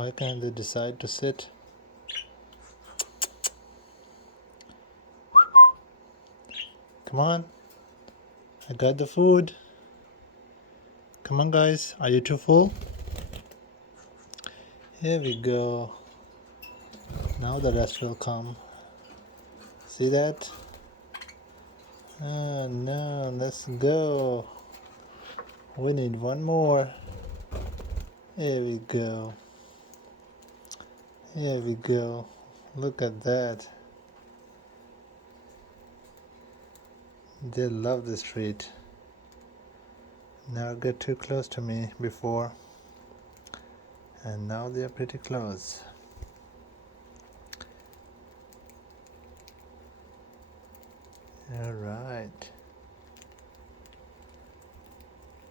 Why can't they decide to sit? Come on. I got the food. Come on, guys. Are you too full? Here we go. Now the rest will come. See that? Oh no, let's go. We need one more. Here we go. Here we go. Look at that. They love this treat. Never get too close to me before. And now they are pretty close. All right.